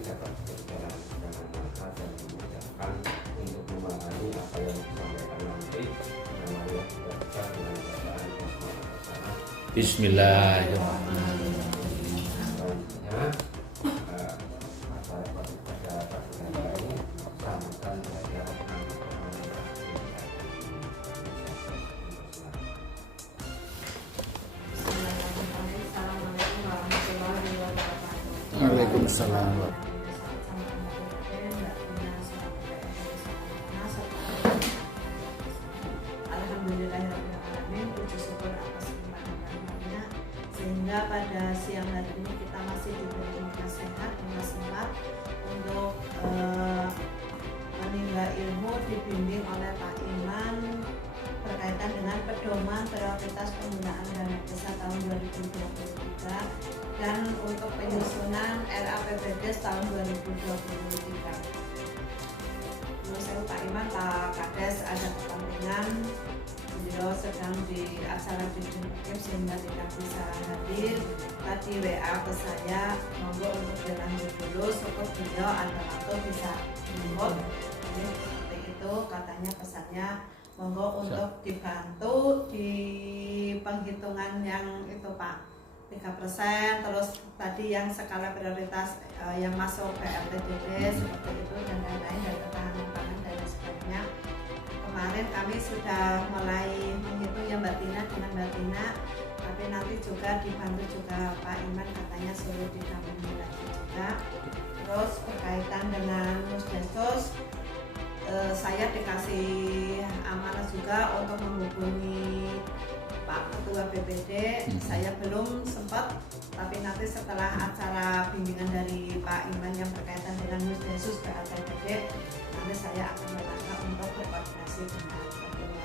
dapat berjalan dengan lancar dan memudahkan untuk memahami apa yang disampaikan nanti. Mari kita baca dengan bacaan basmalah bersama. Bismillahirrahmanirrahim. Waalaikumsalam. Alhamdulillahirrahmanirrahim, puji syukur atas limpahan rahmatnya sehingga pada siang hari ini kita masih diberi nasihat dengan sempat untuk menimba ilmu dibimbing oleh Pak Iman berkaitan dengan pedoman prioritas penggunaan dana desa tahun 2023 dan untuk penyusunan RAPBD tahun 2023. Menurut saya Pak Iman, Pak Kades ada kepentingan, beliau sedang di acara di Jumat sehingga tidak bisa hadir. Tadi WA ke saya, monggo untuk dilanjut dulu, syukur beliau ada waktu bisa remote. Jadi seperti itu katanya pesannya, monggo untuk dibantu di penghitungan yang itu Pak. 3%, terus tadi yang skala prioritas yang masuk ke LTDD seperti itu dan lain-lain, dan ketahanan pangan dan sebagainya. Kemarin kami sudah mulai menghitung ya Mbak Tina dengan Mbak Tina, tapi nanti juga dibantu juga Pak Iman katanya suruh ditampilkan lagi juga. Terus berkaitan dengan Musdesos, saya dikasih amanah juga untuk menghubungi Pak Ketua BPD. Saya belum sempat, tapi nanti setelah acara bimbingan dari Pak Iman yang berkaitan dengan Musdesus BPD, nanti saya akan melangkah untuk berkoordinasi dengan Ketua BPD.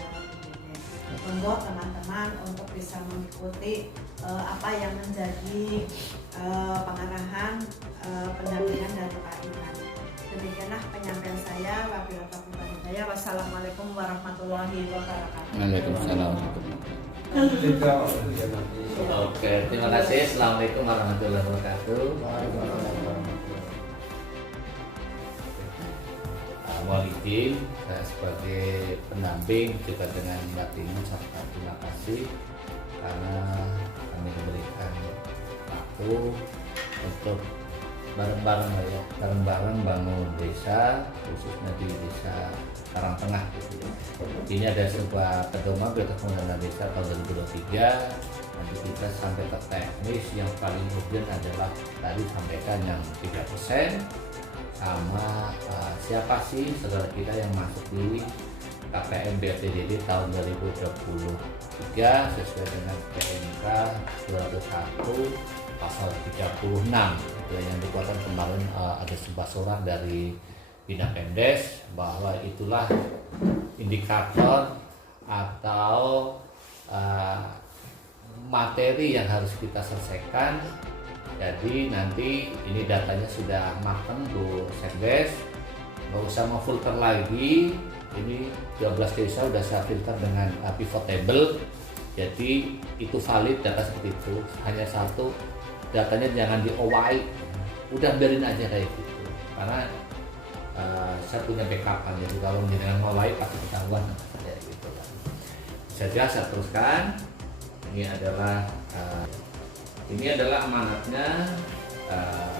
Monggo teman-teman untuk bisa mengikuti apa yang menjadi pengarahan pendampingan dari Pak Iman. Demikianlah penyampaian saya. Wabillahi taufiq wal hidayah. Wassalamualaikum warahmatullahi wabarakatuh. Waalaikumsalam. Oke, terima kasih. Assalamualaikum warahmatullahi wabarakatuh. Waalaikumsalam. Saya sebagai pendamping juga dengan Mbak Tina serta terima kasih karena kami diberikan waktu untuk bareng-bareng bangun desa, khususnya di desa Karangtengah gitu ya. Ini ada sebuah pedoman prioritas penggunaan desa tahun 2023. Nanti kita sampai ke teknis yang paling urgent adalah tadi sampaikan yang 3% sama siapa sih saudara kita yang masuk di KPM BPDD tahun 2023 sesuai dengan PMK 201 pasal 36 itu yang dikeluarkan kemarin. Ada sebuah surat dari Bina Pemdes bahwa itulah indikator atau materi yang harus kita selesaikan. Jadi nanti ini datanya sudah matang Bu Sekdes, nggak usah memfilter lagi. Ini 12 desa sudah saya filter dengan pivot table, jadi itu valid data seperti itu. Hanya satu, datanya jangan di OY, udah biarin aja kayak gitu karena saya punya backupan, jadi kalau dengan mulai pasti ketahuan kayak gitu kan. Saya teruskan. Ini adalah amanatnya,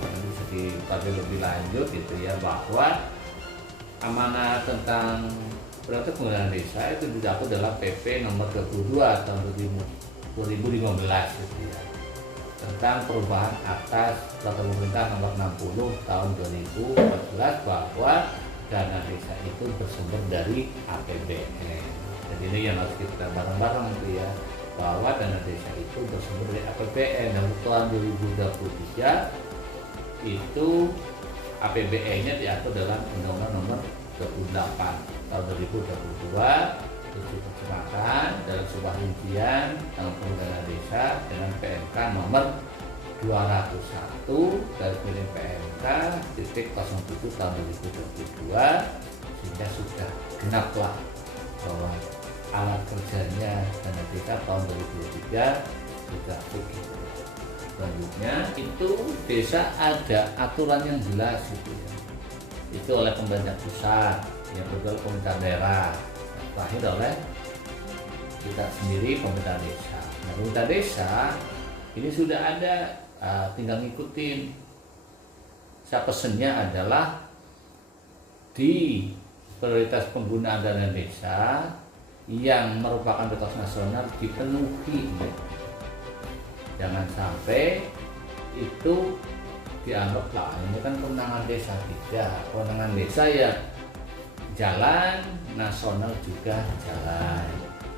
bisa dipakai lebih lanjut gitu ya, bahwa amanat tentang prioritas penggunaan desa itu didapat dalam PP nomor 22 tahun 2015 gitu ya, tentang perubahan atas peraturan pemerintah nomor 60 tahun 2014 bahwa dana desa itu bersumber dari APBN. Jadi ini yang harus kita bareng-bareng gitu ya, bahwa dana desa itu bersumber dari APBN. Dan tahun 2023 itu APBN-nya diatur dalam Undang-Undang nomor 28 tahun 2022, diterjemahkan dalam sebuah rincian tentang penggunaan desa dengan PMK nomor 201 dari PMK titik 07 tahun 2022, sehingga sudah genaplah bahwa alat kerjanya dana desa tahun 2023 sudah begitu. selanjutnya itu desa ada aturan yang jelas gitu ya. Itu oleh pemerintah pusat, yang kedua pemerintah daerah, terakhir oleh kita sendiri pemerintah desa. Nah, pemerintah desa ini sudah ada, tinggal ngikutin. Saya pesennya adalah di prioritas penggunaan dana desa yang merupakan prioritas nasional dipenuhi. Jangan sampai itu dianggap lah ini kan kewenangan desa. Tidak, kewenangan desa ya jalan, nasional juga jalan.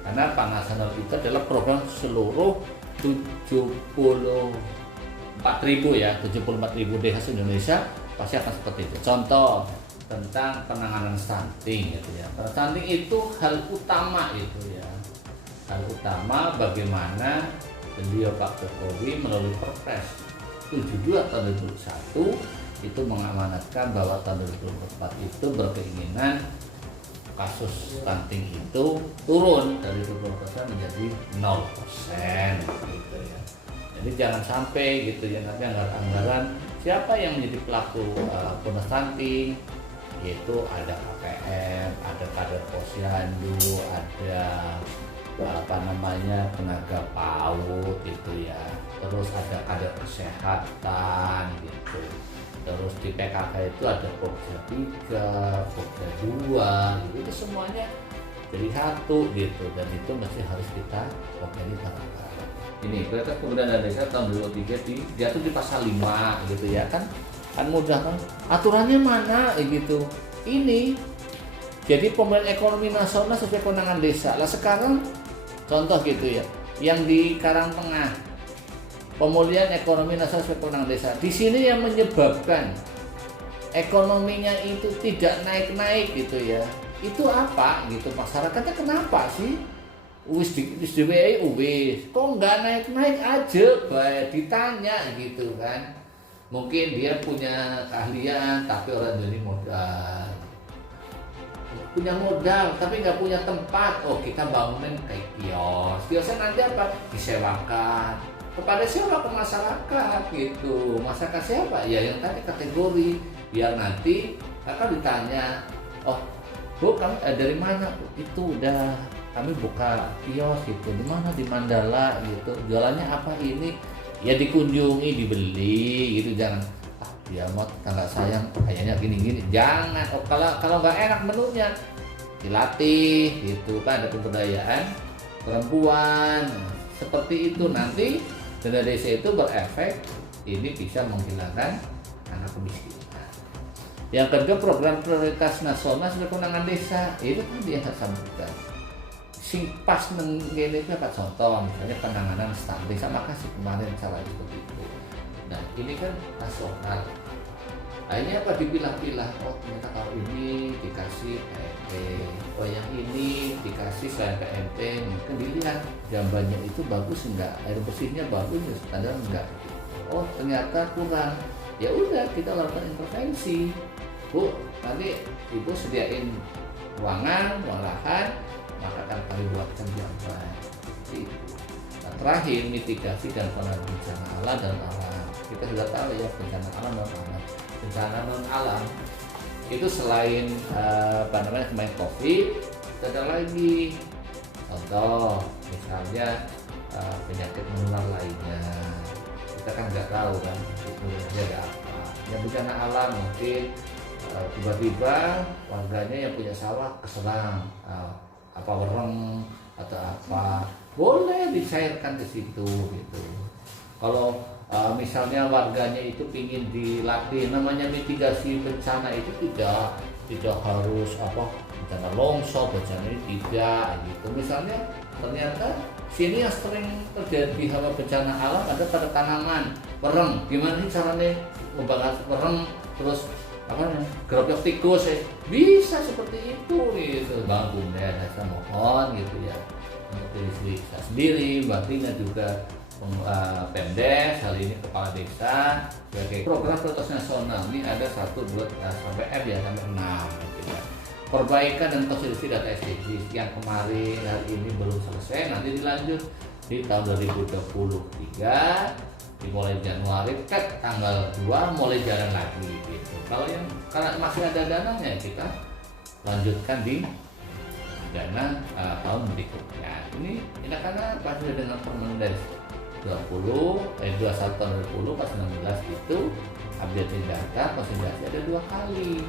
Karena Pak Nasional itu adalah program seluruh 74.000 desa Indonesia pasti akan seperti itu. Contoh tentang penanganan stunting gitu ya. Stunting itu hal utama itu ya. Hal utama bagaimana beliau Pak Jokowi melalui Perpres 72 tahun 2021 itu mengamanatkan bahwa tahun 2024 itu berkeinginan kasus stunting itu turun dari 20% menjadi 0% gitu ya. Jadi jangan sampai gitu ya nanti anggaran siapa yang menjadi pelaku stunting, yaitu ada KPM, ada kader posyandu, ada tenaga PAUD itu ya, terus ada kader kesehatan gitu, terus di PKK itu ada Pokja 3, Pokja 2 gitu, itu semuanya jadi satu gitu, dan itu masih harus kita komeni bareng-bareng. Ini prioritas penggunaan dana desa tahun 2023 diatur di pasal 5 gitu ya, kan mudah kan, aturannya mana gitu. Ini jadi pemulihan ekonomi nasional sesuai kewenangan desa. Lah sekarang contoh gitu ya, yang di Karangtengah pemulihan ekonomi nasional sesuai kewenangan desa. Di sini yang menyebabkan ekonominya itu tidak naik-naik gitu ya. Itu apa gitu, masyarakatnya kenapa sih? Wis diwehi wis, kok nggak naik-naik aja, baik ditanya gitu kan. Mungkin dia punya keahlian tapi orang jadi modal. Punya modal tapi nggak punya tempat. Oh, kita bangunin kayak kios. Kiosnya nanti apa? Disewakan kepada siapa? Ke masyarakat gitu. Masyarakat siapa? Ya yang tadi kategori. Biar nanti kakak ditanya, oh Bu, kamu dari mana? Itu udah kami buka kios gitu. Di mana? Di Mandala gitu. Jualannya apa ini? Ya dikunjungi, dibeli gitu. Jangan dia mau tetangga sayang kayaknya gini-gini. Jangan. Oh, kalau nggak enak menunya dilatih gitu kan, ada pemberdayaan perempuan. Seperti itu nanti dana desa itu berefek, ini bisa menghilangkan anak kemiskinan. Yang kedua, program prioritas nasional sebagai kewenangan desa, itu kan dia sambungkan. Sing pas menggini itu apa contoh, misalnya penanganan stunting, sama kasih kemarin salah seperti itu. Nah ini kan nasional. Akhirnya apa dipilah-pilah, oh ternyata kalau ini dikasih PMT, oh yang ini dikasih selain PMT, mungkin dilihat jambannya itu bagus enggak, air bersihnya bagus, standar enggak. Oh ternyata kurang, ya udah kita lakukan intervensi. Bu, nanti ibu sediain ruangan, lahan, maka akan kami buatkan jamban. Nah, terakhir mitigasi dan penanganan bencana alam dan alam. Kita sudah tahu ya bencana alam dan alam. Bencana non alam itu selain kemarin COVID, ada lagi contoh misalnya penyakit menular lainnya, kita kan nggak tahu kan sebenarnya ada apa. Yang bencana alam mungkin tiba-tiba warganya yang punya sawah keserang apa wereng atau apa, boleh dicairkan di situ gitu. Kalau misalnya warganya itu ingin dilatih, namanya mitigasi bencana itu tidak harus apa bencana longsor, bencana ini tidak gitu. Misalnya ternyata sini yang sering terjadi hama bencana alam ada pada tanaman wereng, gimana sih caranya membahas wereng terus apa namanya gerobyok tikus bisa seperti itu gitu. Bang Bunda saya mohon gitu ya untuk diri saya sendiri, batinnya juga Pemdes, hal ini kepala desa sebagai program prioritas nasional. Ini ada 1, 2, sampai M ya, sampai 6 gitu ya. Perbaikan dan konsolidasi data SDGs yang kemarin hari ini belum selesai, nanti dilanjut di tahun 2023 dimulai Januari, tanggal 2 mulai jalan lagi gitu. Kalau yang karena masih ada dananya kita lanjutkan di dana tahun berikutnya. Ini karena pas sudah dengan Permendes 21 tahun 20 pas 16 itu update data konsolidasi ada 2 kali,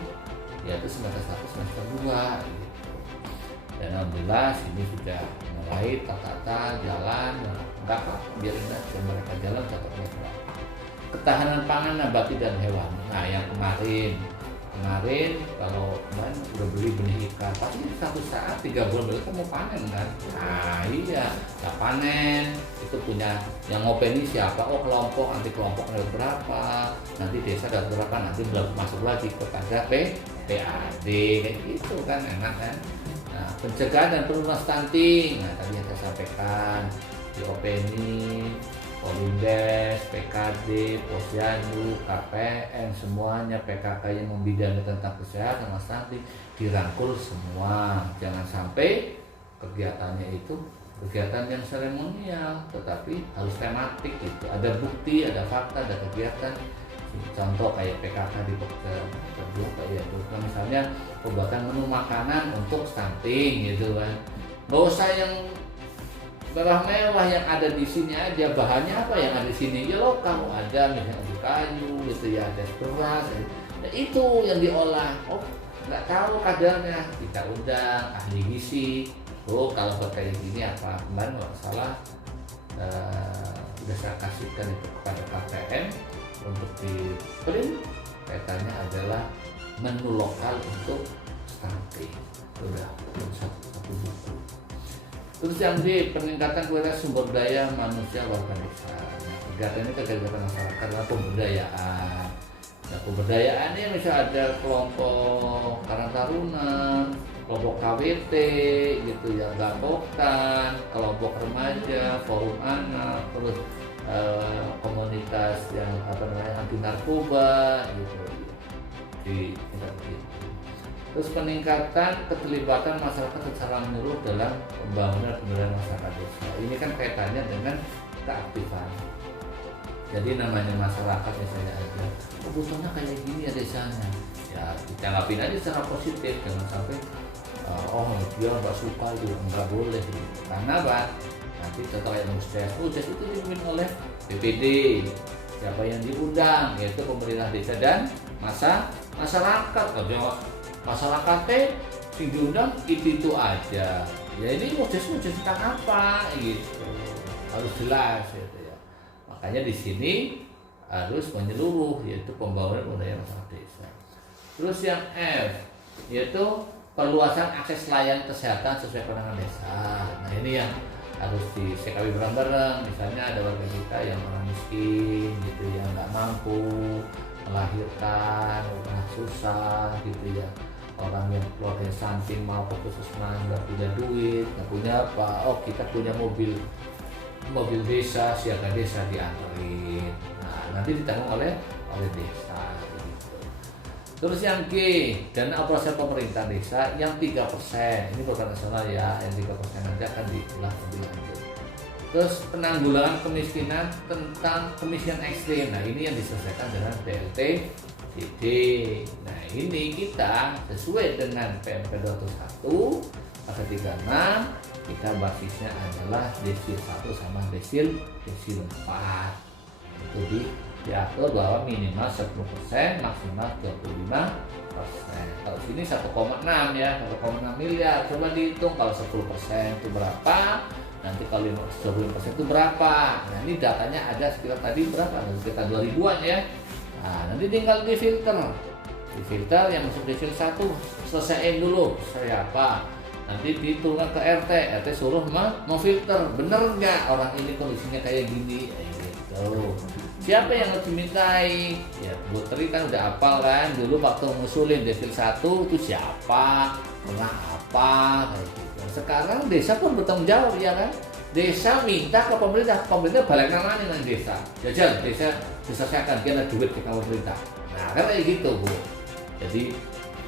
yaitu semester 1 semester 2 gitu. Dan alhamdulillah ini sudah mulai tata jalan, nggak apa, biarin aja mereka jalan cocoknya berapa. Ketahanan pangan nabati dan hewan. Nah yang kemarin kalau kemarin udah beli benih ikan, pasti satu saat 3 bulan berikutnya mau panen kan. Nah iya, nggak panen itu punya yang ngopeni siapa? Oh kelompok, nanti kelompok ada berapa, nanti desa ada berapa, nanti masuk lagi kepada PAD kayak gitu kan, enak kan. Nah, pencegahan dan penurunan stunting, nah tadi yang saya sampaikan di Openi, Polindes, PKD, Posyandu, KPN, semuanya PKK yang membidani tentang kesehatan sama stunting dirangkul semua. Jangan sampai kegiatannya itu kegiatan yang seremonial, tetapi harus tematik gitu. Ada bukti, ada fakta, ada kegiatan. Contoh kayak PKK di kedua kayak misalnya pembuatan menu makanan untuk stunting gitu kan. Nggak usah yang mewah yang ada di sini aja, bahannya apa yang ada di sini ya lokal, ada misalnya kayu gitu ya, ada beras, nah, itu yang diolah. Oh nggak tahu kadarnya, kita undang ahli gizi. Oh kalau kayak gini apa kemarin nggak salah udah saya kasihkan itu kepada KPN untuk di print, kaitannya adalah menu lokal untuk stunting. Udah satu buku. Terus yang di peningkatan kualitas sumber daya manusia warga desa. Nah, kegiatan ini kegiatan masyarakat adalah pemberdayaan. Nah, pemberdayaan ini misalnya ada kelompok Karang Taruna, kelompok KWT gitu ya, Gapokan, kelompok remaja, forum anak, terus komunitas yang anti narkoba gitu di gitu. Terus peningkatan keterlibatan masyarakat secara menyeluruh dalam pembangunan masyarakat desa. Ini kan kaitannya dengan keaktifan. Jadi namanya masyarakat misalnya ada kebutuhannya kayak gini ya desanya, ya ditanggapin aja secara positif, jangan sampai dia nggak suka itu, nggak boleh gitu. Karena apa? Nanti contoh yang USDES itu dipimpin oleh BPD, siapa yang diundang yaitu pemerintah desa dan masyarakat. Kalau masyarakatnya sing diundang itu aja. Ya ini USDES tentang apa gitu, harus jelas gitu ya. Makanya di sini harus menyeluruh, yaitu pembangunan budaya masyarakat desa. Terus yang F yaitu perluasan akses layanan kesehatan sesuai kewenangan desa. Nah ini yang harus disikapi bareng-bareng. Misalnya ada warga kita yang orang miskin gitu ya, nggak mampu melahirkan, orang susah gitu ya, orang yang keluarga stunting mau ke puskesmas nggak punya duit, nggak punya apa, kita punya mobil desa, siaga desa diantarin. Nah nanti ditanggung oleh desa gitu. Terus yang G, dana operasional pemerintah desa yang 3%, ini program nasional ya, yang 3% nanti akan diulang lebih lanjut. Terus penanggulangan kemiskinan tentang kemiskinan ekstrim, nah ini yang diselesaikan dengan BLT DD. Nah ini kita sesuai dengan PMP 201 pasal 36, kita basisnya adalah desil 1 sama desil 4. Itu diatur bahwa minimal 10%, maksimal 25%. Kalau sini 1,6 ya, 1,6 miliar. Coba dihitung kalau 10% itu berapa, nanti kalau 20% itu berapa. Nah ini datanya ada sekitar tadi berapa? Sekitar 2000-an ya. Nah nanti tinggal difilter. Yang masuk desil 1 selesaiin dulu siapa. Nanti diturunkan ke RT suruh memfilter, bener nggak orang ini kondisinya kayak gini gitu. Siapa yang harus dimintai? Ya Bu Tri kan udah hafal kan, dulu waktu ngusulin desil 1 itu siapa, pernah apa kayak gitu. Sekarang desa pun bertanggung jawab ya kan. Desa minta ke pemerintah balik nangani dengan desa. Jajal desa diselesaikan, dia ada duit ke pemerintah. Nah kan kayak gitu Bu. Jadi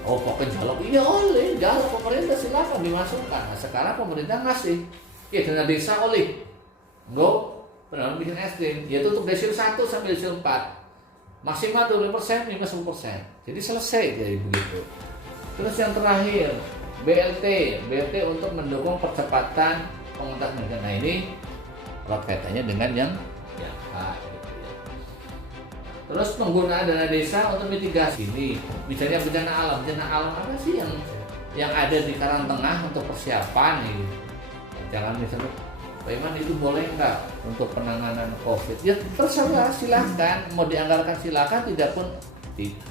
pokoknya jaluk, iya oleh jaluk pemerintah silakan dimasukkan. Nah sekarang pemerintah ngasih, dana desa oleh, penanaman bikin es krim, yaitu untuk desil 1 sampai desil 4 maksimal 20%, minimal 10%. Jadi selesai jadi begitu. Terus yang terakhir BLT untuk mendukung percepatan pengentasan. Nah ini erat kaitannya dengan yang H gitu ya. Terus penggunaan dana desa untuk mitigasi ini, misalnya bencana alam apa sih yang ada di Karangtengah untuk persiapan ini? Jangan misalnya Pak Iman itu boleh nggak untuk penanganan COVID? Ya terserah, silahkan. Mau dianggarkan silahkan, tidak pun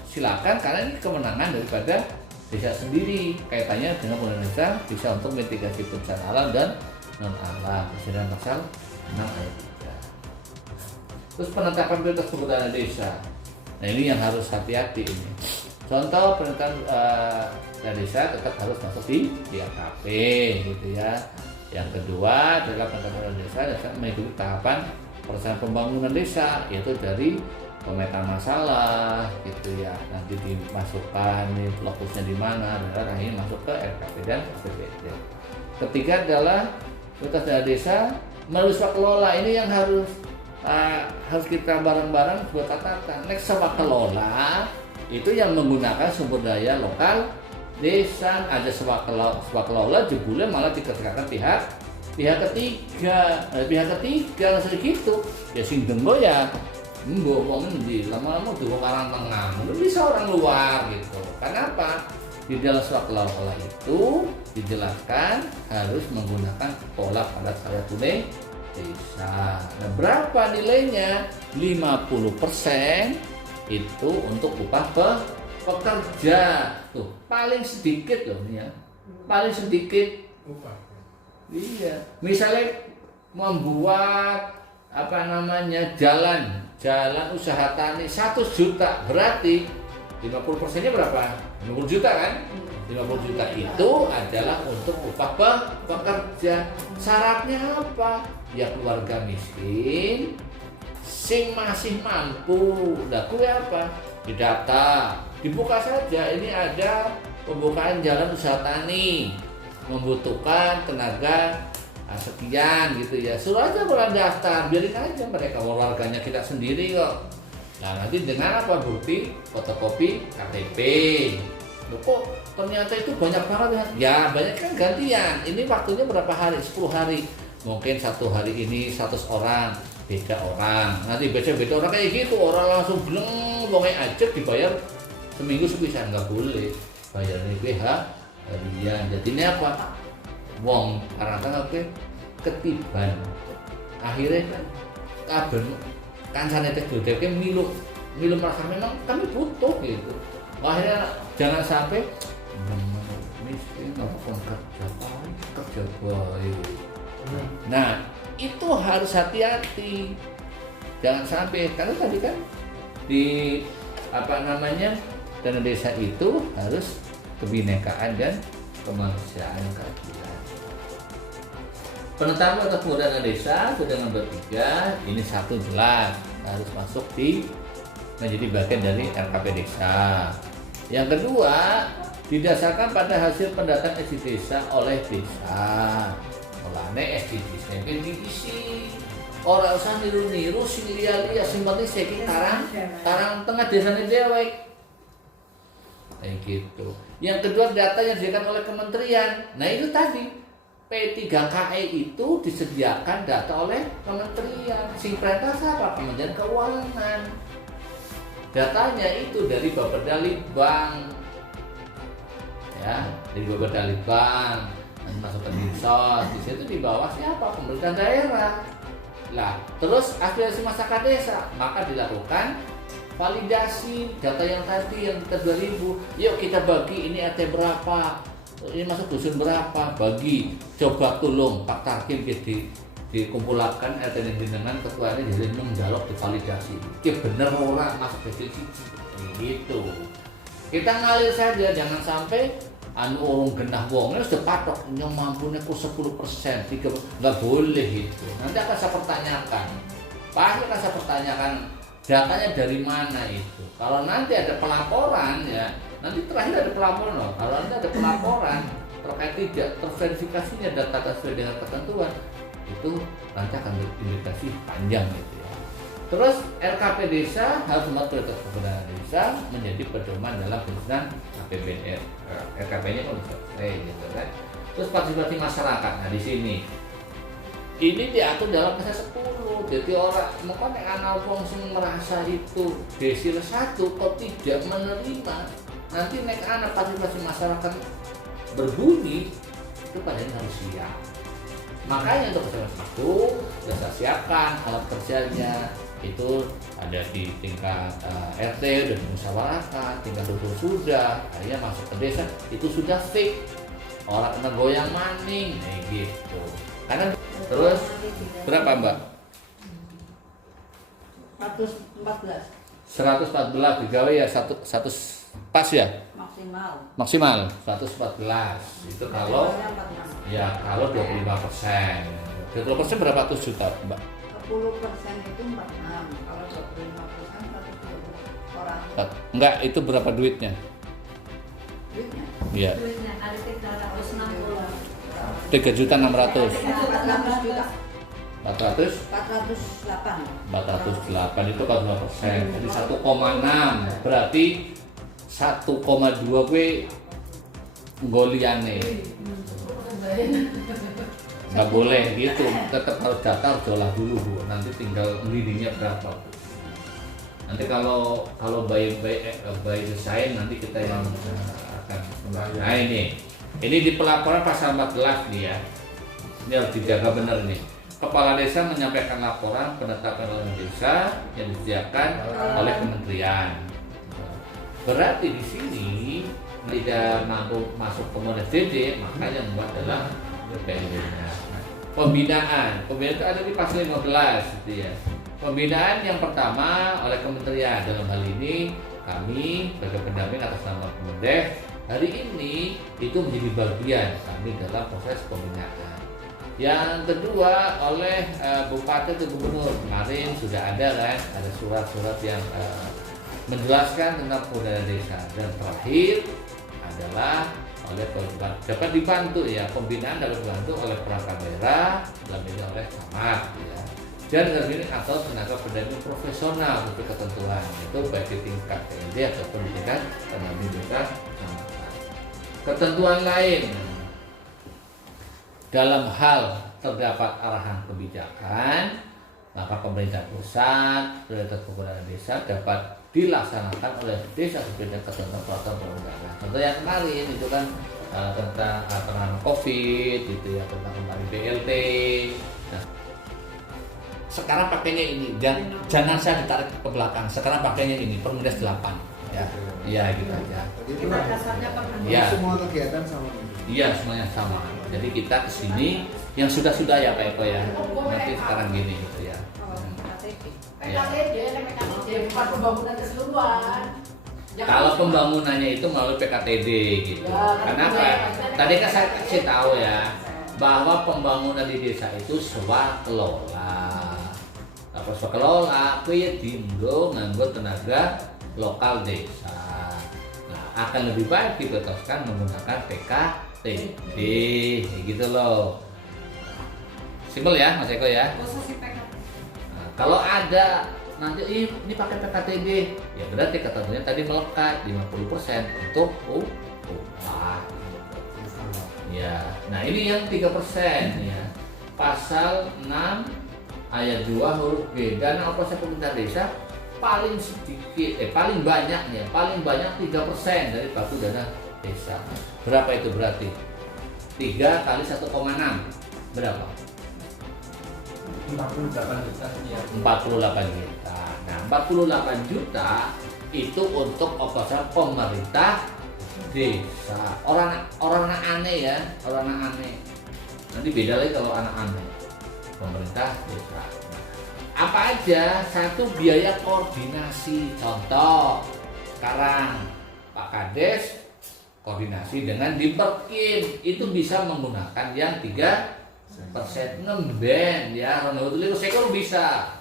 silakan, karena ini kemenangan daripada desa sendiri. Kaitannya dengan penggunaan desa bisa untuk mitigasi bencana alam dan non alam. Presiden pasal 6 ayat 3. Terus penetapan prioritas penggunaan desa. Nah ini yang harus hati-hati ini. Contoh penetapan dana desa tetap harus masuk di AKP gitu ya. Yang kedua adalah penetapan desa mengikuti tahapan pelaksanaan pembangunan desa, yaitu dari pemetaan masalah gitu ya, nanti dimasukkan nih lokusnya di mana, dan akhirnya masuk ke RKP dan APBD. Ketiga adalah prioritas dana desa melalui swak kelola. Ini yang harus kita bareng-bareng buat katakan. Next swak kelola itu yang menggunakan sumber daya lokal desa. Ada swak kelola jebule malah dikerjakan pihak ketiga nggak segitu ya, sing denggo ya mbok wong endi, lama-lama di Karangtengah bisa orang luar gitu. Kenapa? Di dalam swak kelola itu dijelaskan harus menggunakan pola padat karya tunai desa. Nah, berapa nilainya? 50% itu untuk upah pekerja. Tuh, paling sedikit loh ya. Paling sedikit upah. Iya. Misalnya membuat jalan usaha tani 1 juta, berarti 50%-nya berapa? 50 juta kan? 50 juta itu adalah untuk upah pekerja. Syaratnya apa? Ya keluarga miskin sing masih mampu. Lah kuwi apa? Didata, dibuka saja. Ini ada pembukaan jalan usaha tani, membutuhkan tenaga sekian gitu ya. Suruh aja orang daftar, biarin aja mereka, warganya kita sendiri kok. Nah nanti dengan apa? Bukti fotokopi KTP. Loh kok ternyata itu banyak banget ya? Ya banyak kan gantian. Ini waktunya berapa hari? 10 hari. Mungkin 1 hari ini 100 orang, beda orang. Nanti beda orang kayak gitu, orang langsung bleng, pokoknya aja dibayar seminggu sepisan, nggak boleh. Bayarnya PH harian. Jadi ini apa? Wong Karangtengah ketiban. Akhirnya kan kancane teh dhewe milu merasa memang kami butuh gitu. Akhirnya jangan sampai miskin apa kerja baik. Nah, itu harus hati-hati. Jangan sampai, karena tadi kan di dana desa itu harus kebinekaan dan kemanusiaan keadilan. Penetapan atau penggunaan desa sudah nomor 3, ini 1 jelas harus masuk menjadi bagian dari RKP desa. Yang kedua, didasarkan pada hasil pendataan SDG desa oleh desa. Mulane SDG desa ini diisi. Orang usah niru-niru sing liya-liya, sing penting sing Karangtengah desane dhewe. Kayak gitu. Yang kedua, data yang disediakan oleh kementerian. Nah itu tadi P3KE itu disediakan data oleh kementerian. Sing perintah siapa? Kementerian Keuangan. Datanya itu dari Bapeda Litbang, ya, dari Bapeda Litbang, masuk ke Dinsos. Di situ di bawah siapa? Pemerintahan daerah. Lah, terus aspirasi masyarakat desa, maka dilakukan validasi data yang tadi yang kita 2000. Yuk kita bagi ini RT berapa, ini masuk dusun berapa, bagi. Coba tolong Pak Tarkim dikumpulkan RT dengan ketuanya jadi menjaluk divalidasi. Ini bener orang masuk ke siji. Gitu. Kita ngalir saja, jangan sampai orang genah wongnya sudah patok yang mampunya ku 10%, 3%, nggak boleh itu. Nanti akan saya pertanyakan, pasti akan saya pertanyakan datanya dari mana itu. Kalau nanti ada pelaporan ya, nanti terakhir ada pelaporan loh. Kalau nanti ada pelaporan terkait tidak terverifikasinya data sesuai dengan ketentuan, itu nanti akan berimplikasi panjang gitu ya. Terus RKP desa harus membuat prioritas pembangunan desa menjadi pedoman dalam penyusunan APBN. RKP-nya kan selesai gitu kan. Terus partisipasi masyarakat. Nah di sini ini diatur dalam pasal 10. Jadi orang mengko nek ana wong sing merasa itu desil 1 kok tidak menerima, nanti nek ana partisipasi masyarakat berbunyi itu padahal harus siap. Makanya untuk pasal 1 kita siapkan alat kerjanya, itu ada di tingkat RT dan musyawarah, tingkat dusun sudah, akhirnya masuk ke desa itu sudah fix, orang kena goyang maning, gitu. Karena terus berapa Mbak? 114 digawe ya satu pas ya? Maksimal 114 itu kalau ya kalau 25%. 20% berapa tuh juta Mbak? 10% itu 46, kalau 25% 120 orang. Enggak, itu berapa duitnya? Duitnya? Iya. Duitnya ada 360. 3.600.000. 400 juta. 408 itu kalau 2%. Jadi 1,6 berarti 1,2 gue goliane. Nggak boleh gitu, tetap harus daftar jolah dulu Bu. Nanti tinggal leadingnya berapa. Nanti kalau by design nanti kita yang akan. Nah ini di pelaporan pasal 14 nih ya. Ini harus dijaga benar nih. Kepala desa menyampaikan laporan penetapan orang desa yang disediakan oleh kementerian. Berarti di sini tidak mampu masuk ke MONES-DD, maka yang membuat adalah PLD-nya. Pembinaan itu ada di pasal 15 gitu ya. Pembinaan yang pertama oleh kementerian, dalam hal ini kami sebagai pendamping atas nama Kemendes hari ini itu menjadi bagian kami dalam proses pembinaan. Yang kedua oleh Bupati atau Gubernur, kemarin sudah ada surat-surat yang menjelaskan tentang pembinaan desa. Dan terakhir adalah oleh dapat dibantu ya, pembinaan dapat dibantu oleh perangkat daerah, dalam ini oleh camat ya. Dan ini atau tenaga pendamping profesional untuk ketentuan itu baik di tingkat PLD ataupun di tingkat pendamping desa. Ketentuan lain dalam hal terdapat arahan kebijakan, maka pemerintah pusat prioritas pembangunan desa dapat dilaksanakan oleh desa sesuai dengan ketentuan peraturan perundangan. Contoh yang kemarin itu kan tentang penanganan COVID, itu ya, tentang kemarin BLT. Nah, sekarang pakainya ini, jangan saya ditarik ke belakang. Sekarang pakainya ini Permendes 8 ya. Iya gitu aja. Ya. Semua kegiatan sama. Iya, semuanya sama. Jadi kita kesini yang sudah ya Pak Eko ya. Nanti sekarang gini gitu ya. Bukan pembangunan keseluruhan. Kalau pembangunannya itu melalui PKTD gitu. Kenapa? Tadi kan saya kasih tahu ya bahwa pembangunan di desa itu swakelola. Apa swakelola? Kuwi dienggo nganggo tenaga lokal desa. Nah, akan lebih baik diputuskan menggunakan PKTD gitu loh. Simpel ya Mas Eko ya. Nah, kalau ada nanti ini pakai PKTD ya berarti ketentuannya tadi melekat 50% untuk upah ya. Nah ini yang 3% ya, pasal 6 ayat 2 huruf B. Dana operasi pemerintah desa paling sedikit paling banyak 3% dari baku dana desa. Berapa itu berarti? 3 kali 1,6 berapa? 48 juta ya. 48 juta. Nah, 48 juta itu untuk operasional pemerintah desa. Orang aneh ya, orang aneh. Nanti beda lagi kalau anak aneh. Pemerintah desa. Nah, apa aja? Satu, biaya koordinasi. Contoh, sekarang Pak Kades koordinasi dengan Dimperkin itu bisa menggunakan yang 3% ngemben ya, Ronaldo Sekor bisa.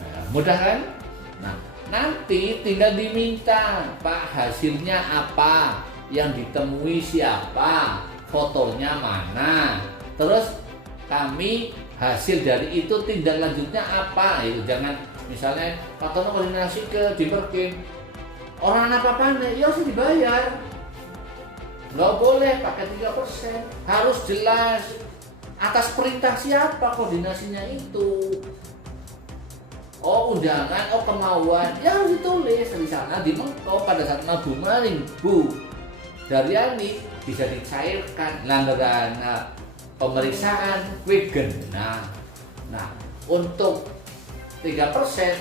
Nah, mudah kan? Nah, nanti tinggal diminta Pak hasilnya apa, yang ditemui siapa, fotonya mana, terus kami hasil dari itu tindak lanjutnya apa itu. Jangan misalnya Pak Tono koordinasi ke Diperkim, orang apa-apa ya harus dibayar, nggak boleh pakai 3%, harus jelas atas perintah siapa koordinasinya itu. Oh undangan, oh kemauan, ya harus ditulis di sana di mengko pada saat mabuk maling Bu Daryani bisa dicairkan langgaran pemeriksaan wegen. Nah untuk 3%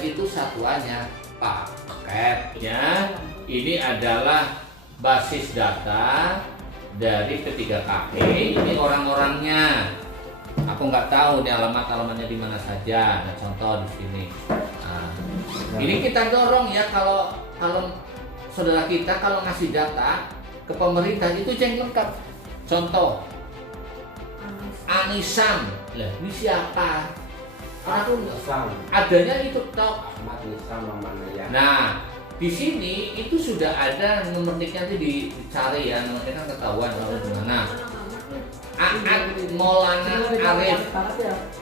itu satuannya paketnya. Ini adalah basis data dari P3KP. Ini orang-orangnya. Aku nggak tahu nih alamatnya di mana saja. Nah, contoh di sini. Nah, ini kita dorong ya kalau saudara kita kalau ngasih data ke pemerintah itu yang lengkap. Contoh Anisam, lah ini siapa? Aku adanya itu tok. Ahmad Nisam mana ya? Nah di sini itu sudah ada nomor nicknya nanti dicari ya, nomornya kan ketahuan kalau di mana. Aat Maulana Arif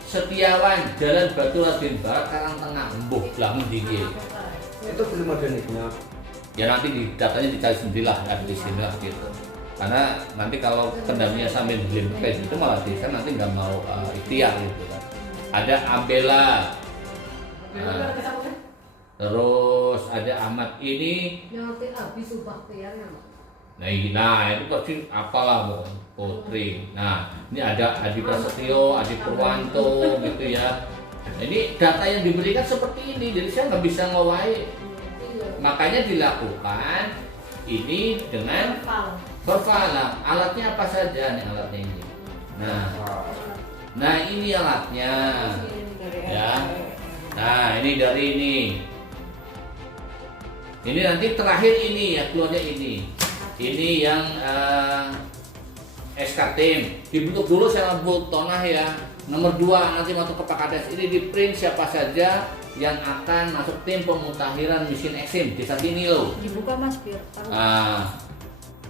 Setiawan, Jalan Batu Raden Barat, Karangtengah, Embuh, Lamun Dingin. Itu belum ada nicknya. Ya nanti di datanya dicari sendirilah, ada di sini lah gitu. Karena nanti kalau kendamnya sampai di page itu malah desa nanti nggak mau ikhtiar gitu kan. Ada Abela, terus ada Ahmad ini. Nyotin habis sumpah tiarnya. Nah itu pasti apalah Putri. Nah ini ada Adi Prasetyo, Adi Purwanto gitu ya. Nah, ini data yang diberikan seperti ini, jadi saya nggak bisa ngawai. Makanya dilakukan ini dengan verbal. Alatnya apa saja nih alatnya ini. Nah ini alatnya ya. Nah ini dari ini. Ini nanti terakhir ini ya keluarnya ini. Ini yang SK tim dibentuk dulu secara tonah ya. Nomor 2 nanti masuk ke Pak Kades. Ini di print siapa saja yang akan masuk tim pemutahiran mesin eksim desa sini loh. Dibuka Mas biar tahu. Nah,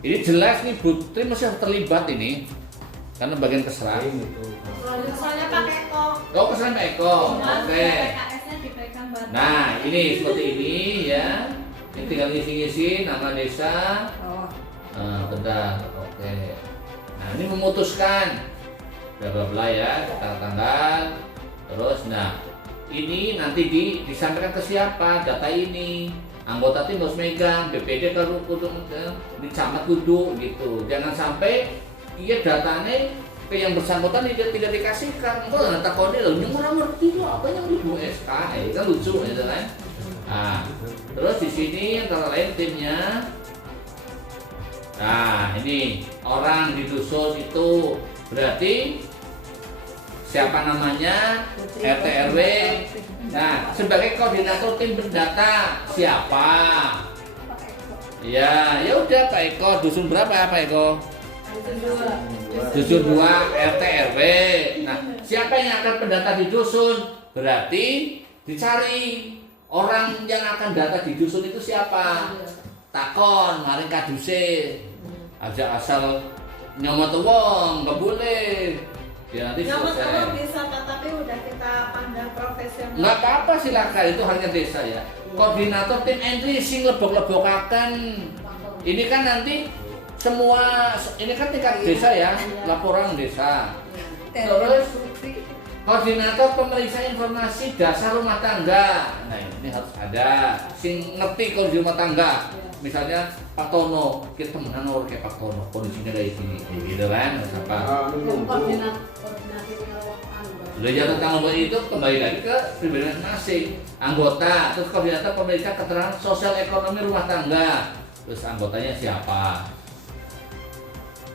ini jelas nih Bu Tri masih terlibat ini karena bagian keserah. Soalnya Pak Eko. Oh keserah Pak Eko. Oke. PKS-nya dipegang Batak. Nah ini seperti ini ya. Ini tinggal ngisi-ngisi nama desa. Bentar. Oke. Nah ini memutuskan bla bla bla ya tanggal. Terus nah ini nanti disampaikan ke siapa data ini. Anggota tim harus megang, BPD kalau kudu di camat kudu gitu. Jangan sampai iya datanya ke yang bersangkutan tidak dikasihkan. Kok data kode loh, yang orang ngerti loh apa yang lucu SK, kan lucu gitu kan. Nah, terus di sini antara lain timnya. Nah, ini orang di dusun itu berarti siapa namanya, RT RW. Nah, sebagai koordinator tim berdata siapa? Ya udah Pak Eko, dusun berapa Pak Eko? Dusun 2 RT RW. Nah, siapa yang akan pendata di dusun? Berarti dicari orang yang akan data di dusun itu siapa? Takon, maring kaduse. Aja asal nyomot wong, nggak boleh. Ya nanti Nyomot selesai. wong bisa tapi udah kita pandang profesional. Nggak apa-apa silakan, itu hanya desa ya. Koordinator tim entry sing lebok-lebokakan. Ini kan nanti semua ini kan tingkat desa ya, laporan desa. Terus koordinator pemeriksa informasi dasar rumah tangga. Nah ini harus ada sing ngerti kondisi rumah tangga. Misalnya Pak Tono, kita temenan orang kayak Pak Tono, kondisinya kayak gini, gitu kan? Apa? Belajar tentang lomba itu kembali lagi ke pribadi masing-masing. Anggota, terus koordinator pemeriksa keterangan sosial ekonomi rumah tangga. Terus anggotanya siapa?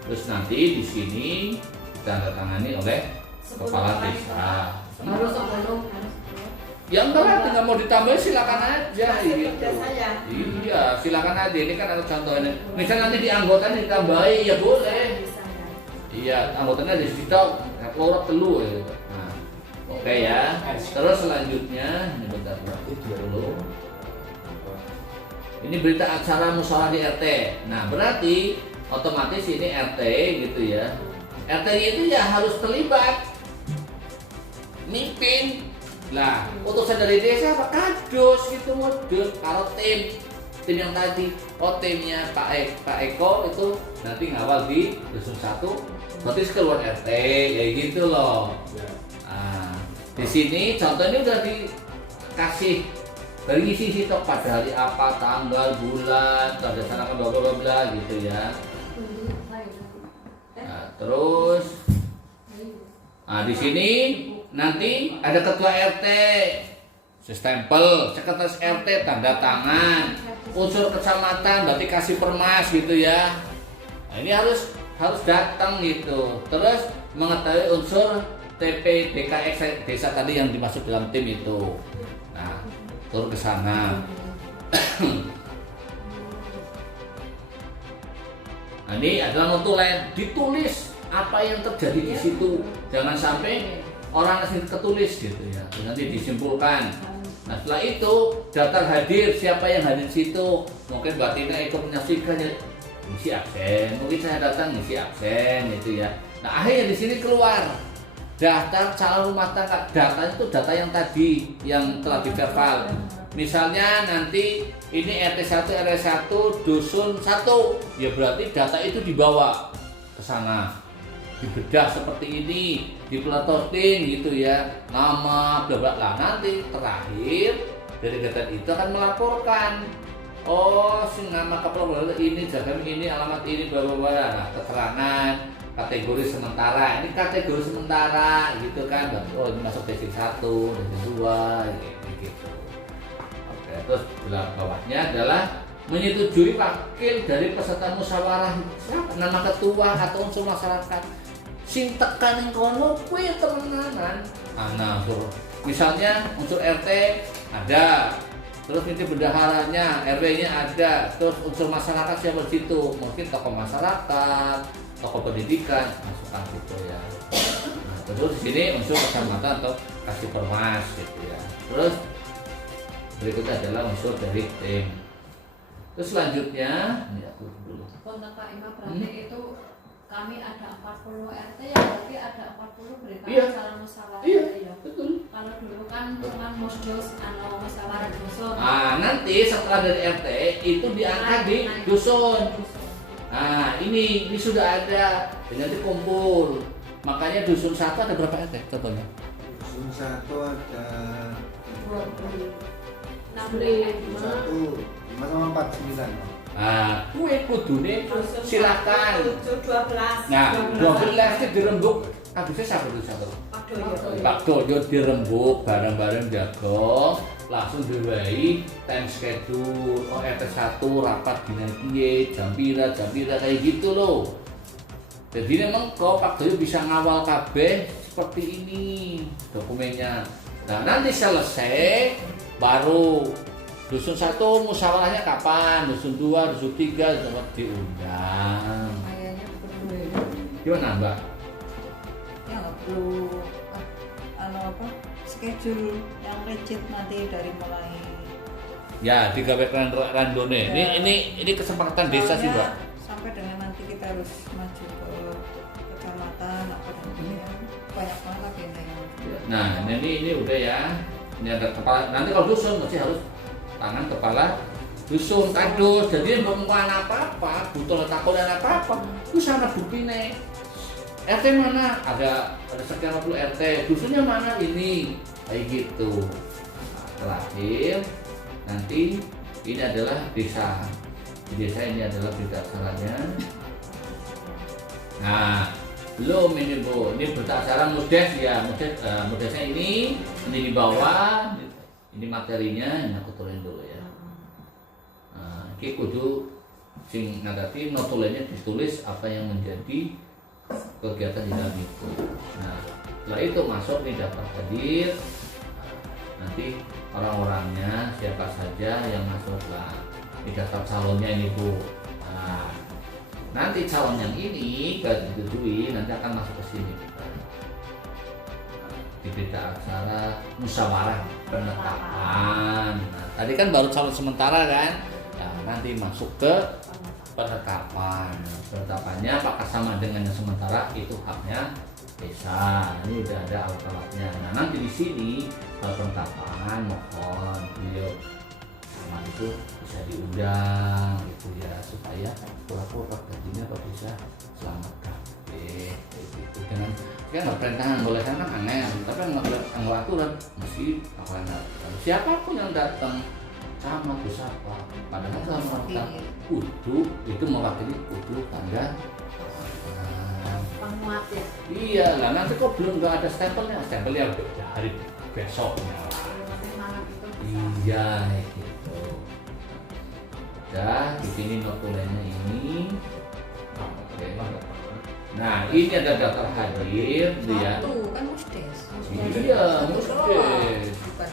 Terus nanti di sini ditandatangani oleh kepala desa. Harus belum. Ya enggak lah, tinggal mau ditambahin silakan aja gitu. Saya. Iya, silakan aja. Ini kan ada contohnya. Misal nanti di anggotanya ditambahin ya boleh. Iya, anggotanya di situ lorot telu ya. Nah, oke ya. Terus selanjutnya ini bentar dulu. Ini berita acara musyawarah di RT. Nah, berarti otomatis ini RT gitu ya. RT itu ya harus terlibat. mimpin. Lah, utusan dari desa apa kados gitu model kalau tim yang tadi. Oh, timnya Pak Eko itu nanti ngawal di dusun 1, berarti keluar RT kayak gitu loh. Ya. Nah, di sini contohnya udah dikasih dari isi tok pada hari apa, tanggal, bulan, berdasarkan bla bla bla gitu ya. Nah, terus di sini nanti ada ketua RT, stempel, sekretaris RT tanda tangan, unsur kecamatan berarti kasih permas gitu ya. Nah, ini harus datang gitu. Terus mengetahui unsur TP DKX desa tadi yang dimaksud dalam tim itu. Nah, turun ke sana. Nah, ini adalah notulen, ditulis apa yang terjadi di situ. Jangan sampai orang asing ketulis gitu ya. Nanti disimpulkan. Nah, setelah itu daftar hadir, siapa yang hadir di situ. Mungkin Mbak Tina ikut menyaksikan ya, ngisi absen. Mungkin saya datang ngisi absen gitu ya. Nah, akhirnya di sini keluar daftar calon rumah tangga. Datanya itu data yang tadi yang telah diverval. Misalnya nanti ini RT 1 RW 1 dusun 1, ya berarti data itu dibawa ke sana, dibedah seperti ini, dipeletotin gitu ya, nama bla bla. Nah, nanti terakhir dari data itu akan melaporkan, oh si nama kepala ini, jagam ini, alamat ini, bla bla bla. Nah, keterangan kategori sementara, ini kategori sementara gitu kan. Oh, ini masuk desin 1, desin 2 gitu. Oke, terus bawahnya adalah menyetujui wakil dari peserta musyawarah, siapa nama ketua atau unsur masyarakat. Sing tekan yang kono kuwi temenanan. Nah, misalnya unsur RT ada, terus ini bendaharanya, RW-nya ada, terus unsur masyarakat siapa di situ? Mungkin tokoh masyarakat, tokoh pendidikan, masukkan gitu ya. Nah, terus di sini unsur kecamatan atau kasih permas gitu ya. Terus berikutnya adalah unsur dari tim. Terus selanjutnya, ini aku dulu. Kontak Pak Ima berarti itu kami ada 40 RT ya, berarti ada 40 berita Iya. calon musyawarah Iya, ya. betul. Kalau dulu kan cuma musdos atau musyawarah dusun. Nah, nanti setelah dari RT itu diangkat di dusun. Nah, ini sudah ada, dan nanti kumpul. Makanya dusun 1 ada berapa RT contohnya? Dusun 1 ada 65. 5 sama 49. Nah, kue kudune silakan. 12. Nah, 12 itu dirembuk. Habisnya siapa itu satu? Pak Doyo dirembuk bareng-bareng jago, langsung diwai time schedule. Oh, RT 1 rapat dina piye, jam pira kayak gitu loh. Jadi memang kok Pak Doyo bisa ngawal kabeh seperti ini dokumennya. Nah, nanti selesai baru dusun 1 musyawarahnya kapan, dusun 2, dusun 3 dapat diundang. Kayaknya perlu Gimana Mbak? ya nggak perlu schedule yang rigid nanti dari mulai. Ya, digawe randone. Ini kesempatan desa sih, Mbak. Sampai dengan nanti kita harus maju ke kecamatan apa dan ya banyak banget lagi yang. Nah, ini udah ya. Ini ada kepala. Nanti kalau dusun mesti harus tangan kepala dusun kadus. Jadi belum apa-apa, butuh takonan apa-apa. Itu sana buktinya. RT mana? Ada sekian 50 RT. Dusunnya mana ini? Kayak gitu. Nah, terakhir nanti ini adalah desa. Di desa ini adalah berita acaranya. Nah, belum ini Bu. Ini berita acara musdes ya. Mudesnya ini di bawah. Ini materinya, ini aku tulis dulu ya. Nah, ini kudu sing ngadati notulennya ditulis apa yang menjadi kegiatan di dalam itu. Nah, setelah itu masuk nih daftar hadir. Nanti orang-orangnya siapa saja yang masuk lah. Di daftar calonnya ini Bu. Nah, nanti calon yang ini kalau disetujui nanti akan masuk ke sini. Di berita acara musyawarah penetapan. Nah, tadi kan baru calon sementara kan. Nah, nanti masuk ke penetapan. Penetapannya apakah sama dengan yang sementara itu haknya desa. Ini udah ada alat-alatnya. Nah, nanti di sini kalau penetapan mohon beliau sama itu bisa diundang gitu ya, supaya pura-pura gajinya kok bisa selamatkan. Gitu. Dengan kan perintahan boleh kan aneh, tapi nggak aturan mesti apa yang siapapun yang datang sama siapa. Padahal sama orang kudu itu mewakili kudu tanda penguat ya. iya lah, nanti kok belum nggak ada stempelnya udah hari besoknya lah. Nanti malam itu Iya gitu. Dan di sini notulennya ini. Oke. Nah ini ada daftar hadir dia. Satu kan musdes. Iya mesti. Bukan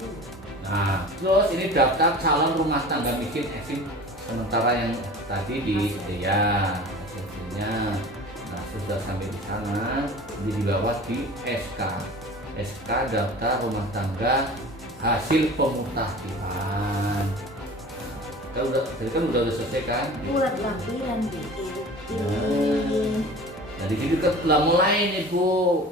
40. Nah terus ini daftar calon rumah tangga miskin eksis sementara yang tadi di ya hasilnya. Nah sudah sampai di sana di bawah di SK daftar rumah tangga hasil pemutakhiran. Tadi kan udah selesai kan? Urat lampiran Nah di sini telah mulai nih Bu,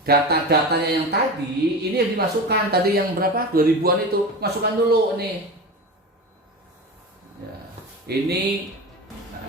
data-datanya yang tadi ini yang dimasukkan tadi yang berapa 2000-an itu masukkan dulu nih. Ya, ini nah,